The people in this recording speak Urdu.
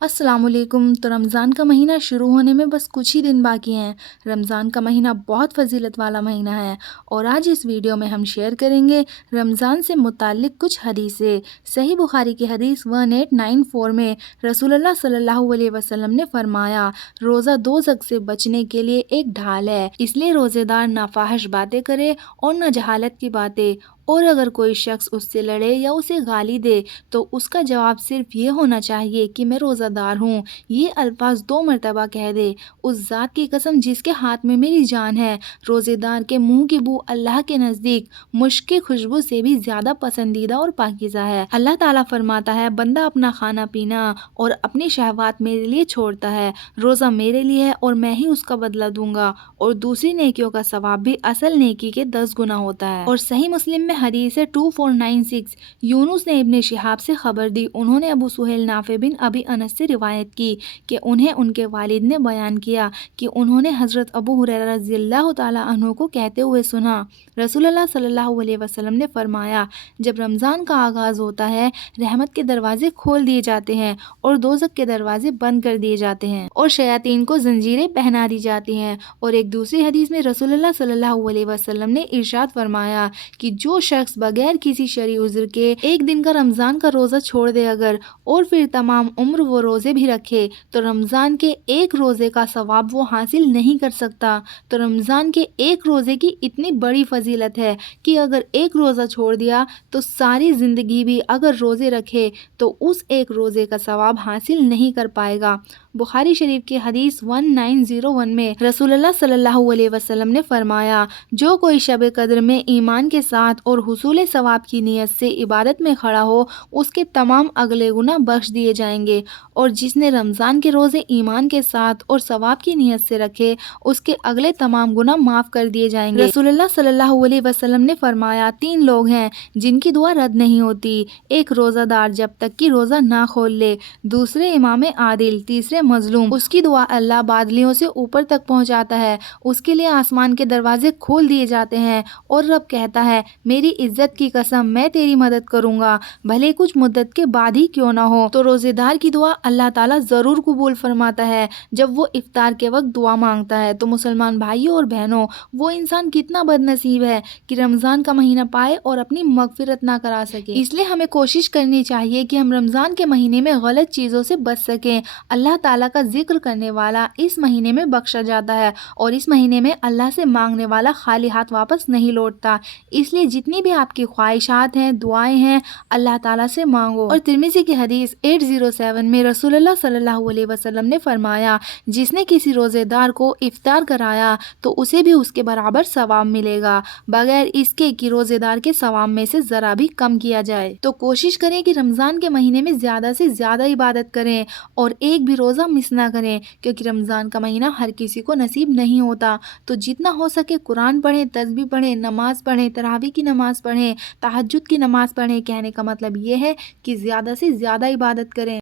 السلام علیکم۔ تو رمضان کا مہینہ شروع ہونے میں بس کچھ ہی دن باقی ہیں۔ رمضان کا مہینہ بہت فضیلت والا مہینہ ہے اور آج اس ویڈیو میں ہم شیئر کریں گے رمضان سے متعلق کچھ حدیثیں۔ صحیح بخاری کی حدیث 1894 میں رسول اللہ صلی اللہ علیہ وسلم نے فرمایا، روزہ دوزخ سے بچنے کے لیے ایک ڈھال ہے، اس لیے روزے دار نہ فاحش باتیں کرے اور نہ جہالت کی باتیں، اور اگر کوئی شخص اس سے لڑے یا اسے گالی دے تو اس کا جواب صرف یہ ہونا چاہیے کہ میں روزہ دار ہوں۔ یہ الفاظ 2 مرتبہ کہہ دے۔ اس ذات کی قسم جس کے ہاتھ میں میری جان ہے، روزے دار کے منہ کی بو اللہ کے نزدیک مشک کی خوشبو سے بھی زیادہ پسندیدہ اور پاکیزہ ہے۔ اللہ تعالیٰ فرماتا ہے، بندہ اپنا کھانا پینا اور اپنی شہوات میرے لیے چھوڑتا ہے، روزہ میرے لیے ہے اور میں ہی اس کا بدلہ دوں گا، اور دوسری نیکیوں کا ثواب بھی اصل نیکی کے 10 گنا ہوتا ہے۔ اور صحیح مسلم میں حدیث 2496، یونس نے ابن شہاب سے خبر دی، انہوں نے ابو سہیل نافع بن ابی انس سے روایت کی کہ انہیں ان کے والد نے بیان کیا کہ انہوں نے حضرت ابو ہریرہ رضی اللہ تعالیٰ عنہ کو کہتے ہوئے سنا، رسول اللہ صلی اللہ علیہ وسلم نے فرمایا، جب رمضان کا آغاز ہوتا ہے، رحمت کے دروازے کھول دیے جاتے ہیں اور دوزخ کے دروازے بند کر دیے جاتے ہیں اور شیاطین کو زنجیریں پہنا دی جاتی ہیں۔ اور ایک دوسری حدیث میں رسول اللہ صلی اللہ علیہ وسلم نے ارشاد فرمایا کہ جو شخص بغیر کسی شرعی عذر کے ایک دن کا رمضان کا روزہ چھوڑ دے اگر، اور پھر تمام عمر وہ روزے بھی رکھے، تو رمضان کے ایک روزے کا ثواب وہ حاصل نہیں کر سکتا۔ تو رمضان کے ایک روزے کی اتنی بڑی فضیلت ہے کہ اگر ایک روزہ چھوڑ دیا تو ساری زندگی بھی اگر روزے رکھے تو اس ایک روزے کا ثواب حاصل نہیں کر پائے گا۔ بخاری شریف کی حدیث 1901 میں رسول اللہ صلی اللہ علیہ وسلم نے فرمایا، جو کوئی شب قدر میں ایمان کے ساتھ اور حصول ثواب کی نیت سے عبادت میں کھڑا ہو، اس کے تمام اگلے گناہ بخش دیے جائیں گے، اور جس نے رمضان کے روزے ایمان کے ساتھ اور ثواب کی نیت سے رکھے، اس کے اگلے تمام گناہ معاف کر دیے جائیں گے۔ رسول اللہ صلی اللہ علیہ وسلم نے فرمایا، 3 لوگ ہیں جن کی دعا رد نہیں ہوتی، ایک روزہ دار جب تک کہ روزہ نہ کھول لے، دوسرے امام عادل، تیسرے مظلوم، اس کی دعا اللہ بادلیوں سے اوپر تک پہنچاتا ہے، اس کے لیے آسمان کے دروازے کھول دیے جاتے ہیں اور رب کہتا ہے، میری عزت کی قسم میں تیری مدد کروں گا، بھلے کچھ مدت کے بعد ہی کیوں نہ ہو۔ تو روزے دار کی دعا اللہ تعالیٰ ضرور قبول فرماتا ہے جب وہ افطار کے وقت دعا مانگتا ہے۔ تو مسلمان بھائیوں اور بہنوں، وہ انسان کتنا بد نصیب ہے کہ رمضان کا مہینہ پائے اور اپنی مغفرت نہ کرا سکے۔ اس لیے ہمیں کوشش کرنی چاہیے کہ ہم رمضان کے مہینے میں غلط چیزوں سے بچ سکیں۔ اللہ تعالیٰ کا ذکر کرنے والا اس مہینے میں بخشا جاتا ہے، اور اس مہینے میں اللہ سے مانگنے والا خالی ہاتھ واپس نہیں لوٹتا۔ اس لیے جتنی بھی آپ کی خواہشات ہیں، دعائیں ہیں، اللہ تعالیٰ سے مانگو۔ اور ترمذی کی حدیث 807 میں رسول اللہ صلی اللہ علیہ وسلم نے فرمایا، جس نے کسی روزے دار کو افطار کرایا تو اسے بھی اس کے برابر ثواب ملے گا، بغیر اس کے کہ روزے دار کے ثواب میں سے ذرا بھی کم کیا جائے۔ تو کوشش کریں کہ رمضان کے مہینے میں زیادہ سے زیادہ عبادت کریں اور ایک بھی روزہ مس نہ کریں، کیونکہ رمضان کا مہینہ ہر کسی کو نصیب نہیں ہوتا۔ تو جتنا ہو سکے قرآن پڑھیں، تسبیح پڑھیں، نماز پڑھیں، تراویح کی نماز پڑھیں، تہجد کی نماز پڑھیں۔ کہنے کا مطلب یہ ہے کہ زیادہ سے زیادہ عبادت کریں۔